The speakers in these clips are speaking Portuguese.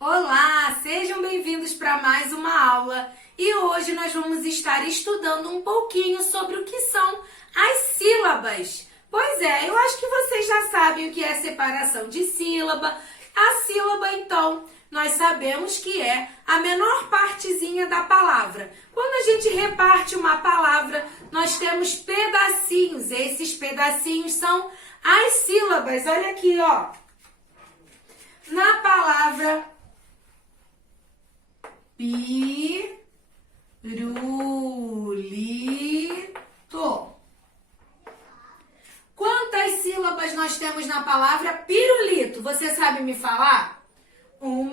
Olá, sejam bem-vindos para mais uma aula e hoje nós vamos estar estudando um pouquinho sobre o que são as sílabas. Pois é, eu acho que vocês já sabem o que é separação de sílaba. A sílaba, então, nós sabemos que é a menor partezinha da palavra. Quando a gente reparte uma palavra, nós temos pedacinhos. Esses pedacinhos são as sílabas. Olha aqui, ó. Na palavra pirulito. Quantas sílabas nós temos na palavra pirulito? Você sabe me falar? 1,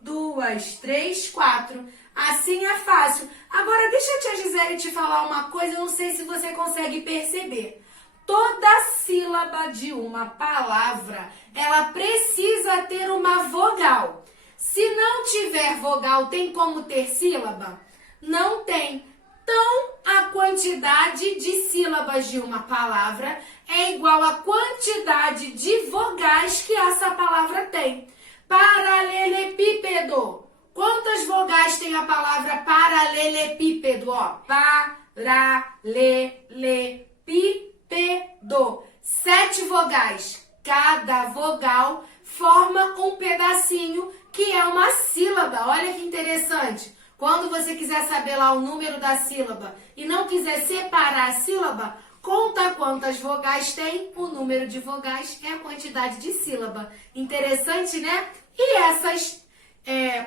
2, 3, 4. Assim é fácil. Agora deixa a tia Gisele te falar uma coisa, eu não sei se você consegue perceber. Toda sílaba de uma palavra, ela precisa ter uma vogal. Se não tiver vogal, tem como ter sílaba? Não tem. Então, a quantidade de sílabas de uma palavra é igual à quantidade de vogais que essa palavra tem. Paralelepípedo. Quantas vogais tem a palavra paralelepípedo? Ó, paralelepípedo. 7 vogais. Cada vogal forma um pedacinho que é uma sílaba. Olha que interessante. Quando você quiser saber lá o número da sílaba e não quiser separar a sílaba, conta quantas vogais tem, o número de vogais é a quantidade de sílaba. Interessante, né? E essas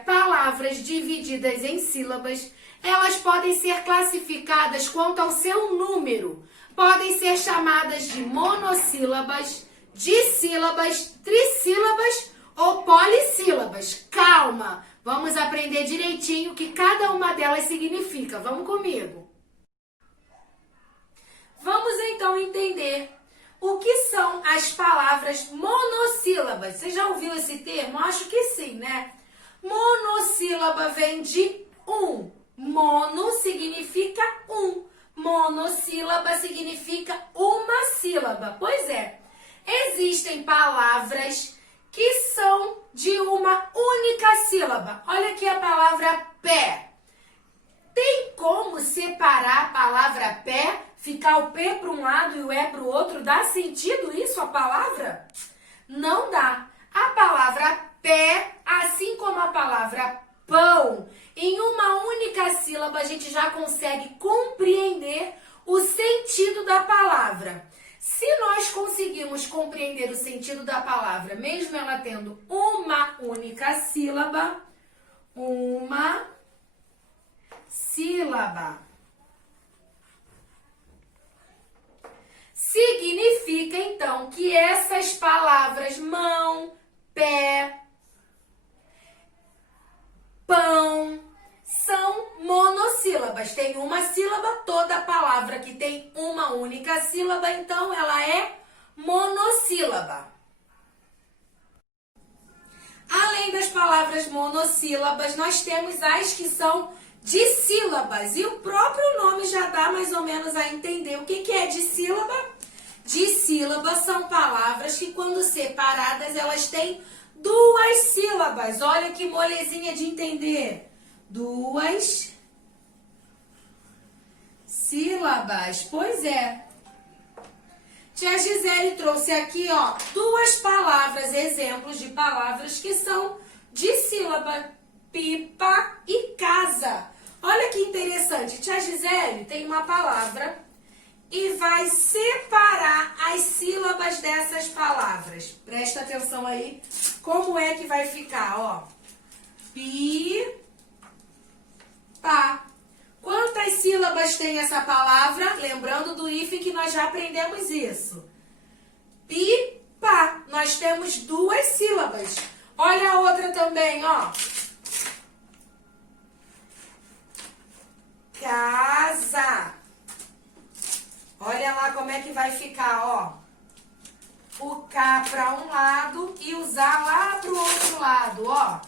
palavras divididas em sílabas, elas podem ser classificadas quanto ao seu número. Podem ser chamadas de monossílabas, dissílabas, trissílabas ou polissílabas. Calma, vamos aprender direitinho o que cada uma delas significa. Vamos comigo. Vamos então entender o que são as palavras monossílabas. Você já ouviu esse termo? Acho que sim, né? Monossílaba vem de um. Mono significa um. Monossílaba significa uma sílaba. Pois é, existem palavras que são de uma única sílaba. Olha aqui a palavra pé. Tem como separar a palavra pé? Ficar o P para um lado e o E para o outro? Dá sentido isso, a palavra? Não dá. A palavra pé, assim como a palavra pão, em uma única sílaba a gente já consegue compreender o sentido da palavra. Se nós conseguimos compreender o sentido da palavra, mesmo ela tendo uma única sílaba, uma sílaba, significa então que essas palavras mão, pé, pão, são monossílabas. Tem uma sílaba, toda palavra que tem uma única sílaba, então ela é monossílaba. Além das palavras monossílabas, nós temos as que são dissílabas. E o próprio nome já dá mais ou menos a entender o que é dissílaba. Dissílabas são palavras que, quando separadas, elas têm 2 sílabas. Olha que molezinha de entender. 2 sílabas. Pois é. Tia Gisele trouxe aqui, ó, 2 palavras, exemplos de palavras que são dissílaba. Pipa e casa. Olha que interessante. Tia Gisele tem uma palavra e vai separar as sílabas dessas palavras. Presta atenção aí como é que vai ficar, ó. Pipa. Quantas sílabas tem essa palavra? Lembrando do hífen que nós já aprendemos isso. Pipa. Nós temos 2 sílabas. Olha a outra também, ó. Casa. Olha lá como é que vai ficar, ó. O K para um lado e usar lá para o outro lado, ó.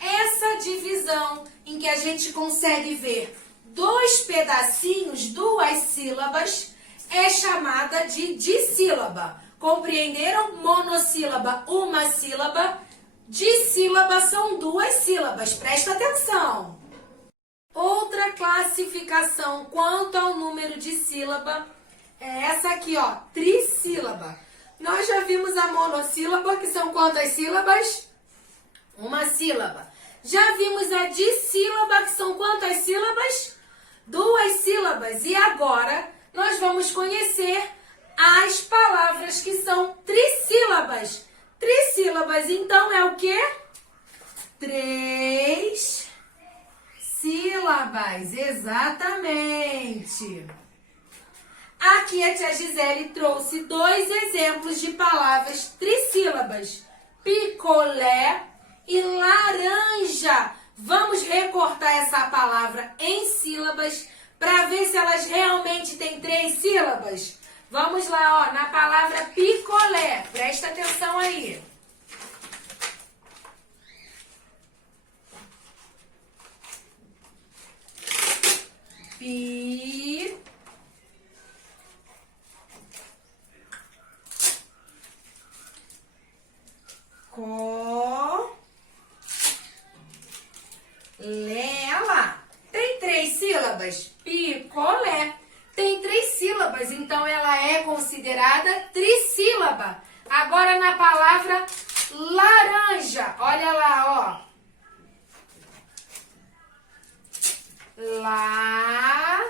Essa divisão em que a gente consegue ver 2 pedacinhos, 2 sílabas, é chamada de dissílaba. Compreenderam? Monossílaba, uma sílaba. Dissílaba são duas sílabas. Presta atenção. Outra classificação quanto ao número de sílaba é essa aqui, ó, trissílaba. Nós já vimos a monossílaba, que são quantas sílabas? Uma sílaba. Já vimos a dissílaba, que são quantas sílabas? Duas sílabas. E agora nós vamos conhecer as palavras que são trissílabas. Trissílabas, então, é o quê? Três sílabas, exatamente. Aqui a tia Gisele trouxe dois exemplos de palavras trissílabas. Picolé e laranja. Vamos recortar essa palavra em sílabas para ver se elas realmente têm três sílabas. Vamos lá, ó, na palavra picolé. Presta atenção aí. Pi. Co. Lela. Tem três sílabas? Picolé. Tem três sílabas, então ela é considerada trissílaba. Agora na palavra laranja. Olha lá, ó. La.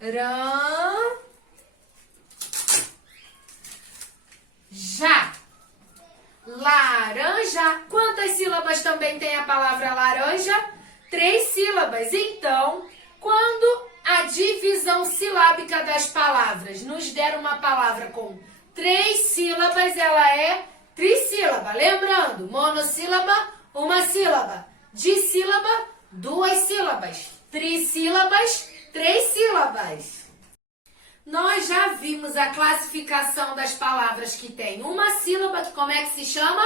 Ran. Já. Laranja. Quantas sílabas também tem a palavra laranja? Três sílabas. Então, quando a divisão silábica das palavras nos der uma palavra com três sílabas, ela é trissílaba. Lembrando, monossílaba, uma sílaba. Dissílaba, duas sílabas. Trissílabas, três sílabas. Nós já vimos a classificação das palavras que tem uma sílaba, que como é que se chama?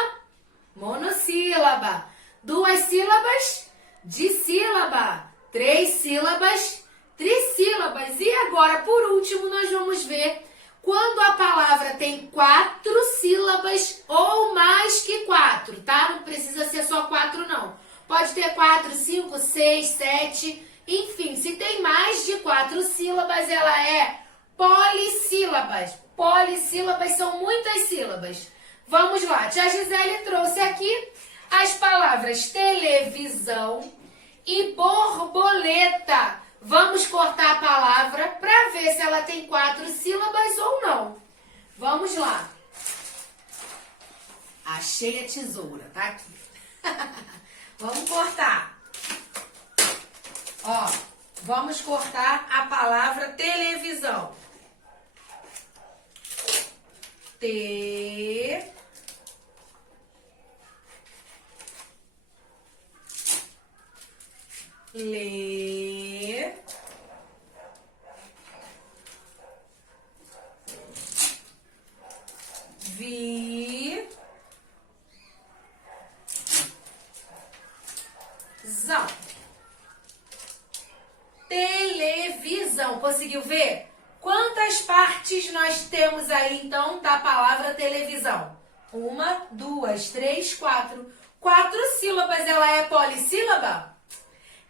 Monossílaba. Duas sílabas? Dissílaba. Três sílabas? Trissílabas. E agora, por último, nós vamos ver quando a palavra tem quatro sílabas ou mais que quatro, tá? Não precisa ser só quatro, não. Pode ter 4, 5, 6, 7, enfim. Se tem mais de 4 sílabas, ela é polissílabas. Polissílabas são muitas sílabas. Vamos lá. Tia Gisele trouxe aqui as palavras televisão e borboleta. Vamos cortar a palavra para ver se ela tem 4 sílabas ou não. Vamos lá. Achei a tesoura, tá aqui. Vamos cortar. Ó, vamos cortar a palavra televisão. T. Le. Vi. Zão. Televisão. Conseguiu ver? Quantas partes nós temos aí, então, da palavra televisão? 1, 2, 3, 4. 4 sílabas. Ela é polissílaba?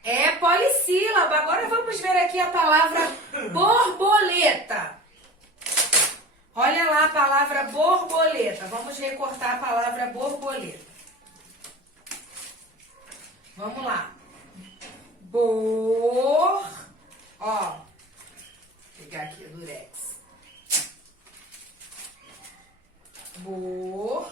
É polissílaba. Agora vamos ver aqui a palavra borboleta. Olha lá a palavra borboleta. Vamos recortar a palavra borboleta. Vamos lá. Ó. Vou pegar aqui o durex. Bo.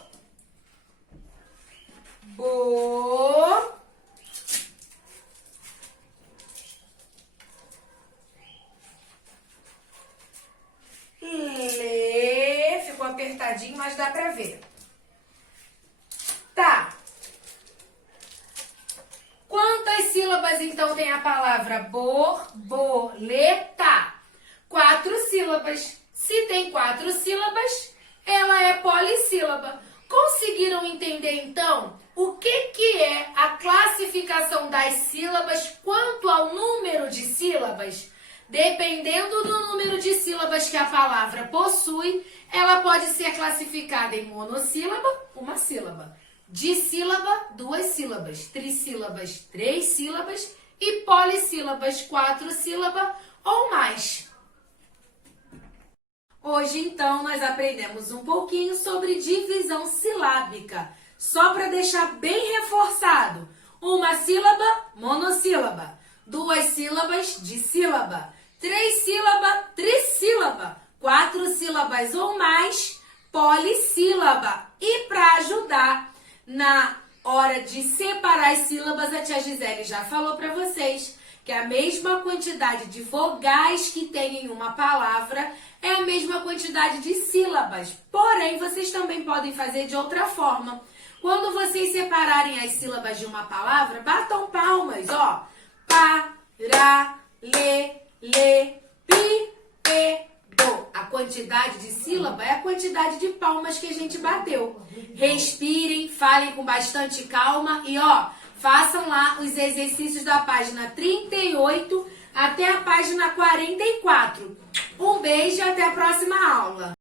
Le. Ficou apertadinho, mas dá pra ver. Tá. Quantas sílabas, então, tem a palavra borboleta? 4 sílabas. Se tem 4 sílabas, ela é polissílaba. Conseguiram entender, então, o que é a classificação das sílabas quanto ao número de sílabas? Dependendo do número de sílabas que a palavra possui, ela pode ser classificada em monossílaba, uma sílaba, dissílaba, duas sílabas, trissílabas, três sílabas e polissílabas, quatro sílabas ou mais. Hoje, então, nós aprendemos um pouquinho sobre divisão silábica. Só para deixar bem reforçado. Uma sílaba, monossílaba. Duas sílabas, dissílaba. Três sílabas, trissílaba. Quatro sílabas ou mais, polissílaba. E para ajudar na hora de separar as sílabas, a tia Gisele já falou para vocês que a mesma quantidade de vogais que tem em uma palavra é a mesma quantidade de sílabas. Porém, vocês também podem fazer de outra forma. Quando vocês separarem as sílabas de uma palavra, batam palmas, ó. Pá, ra, lê, pi, pe, do. A quantidade de sílaba é a quantidade de palmas que a gente bateu. Respirem, falem com bastante calma e, ó, façam lá os exercícios da página 38 até a página 44. Um beijo e até a próxima aula.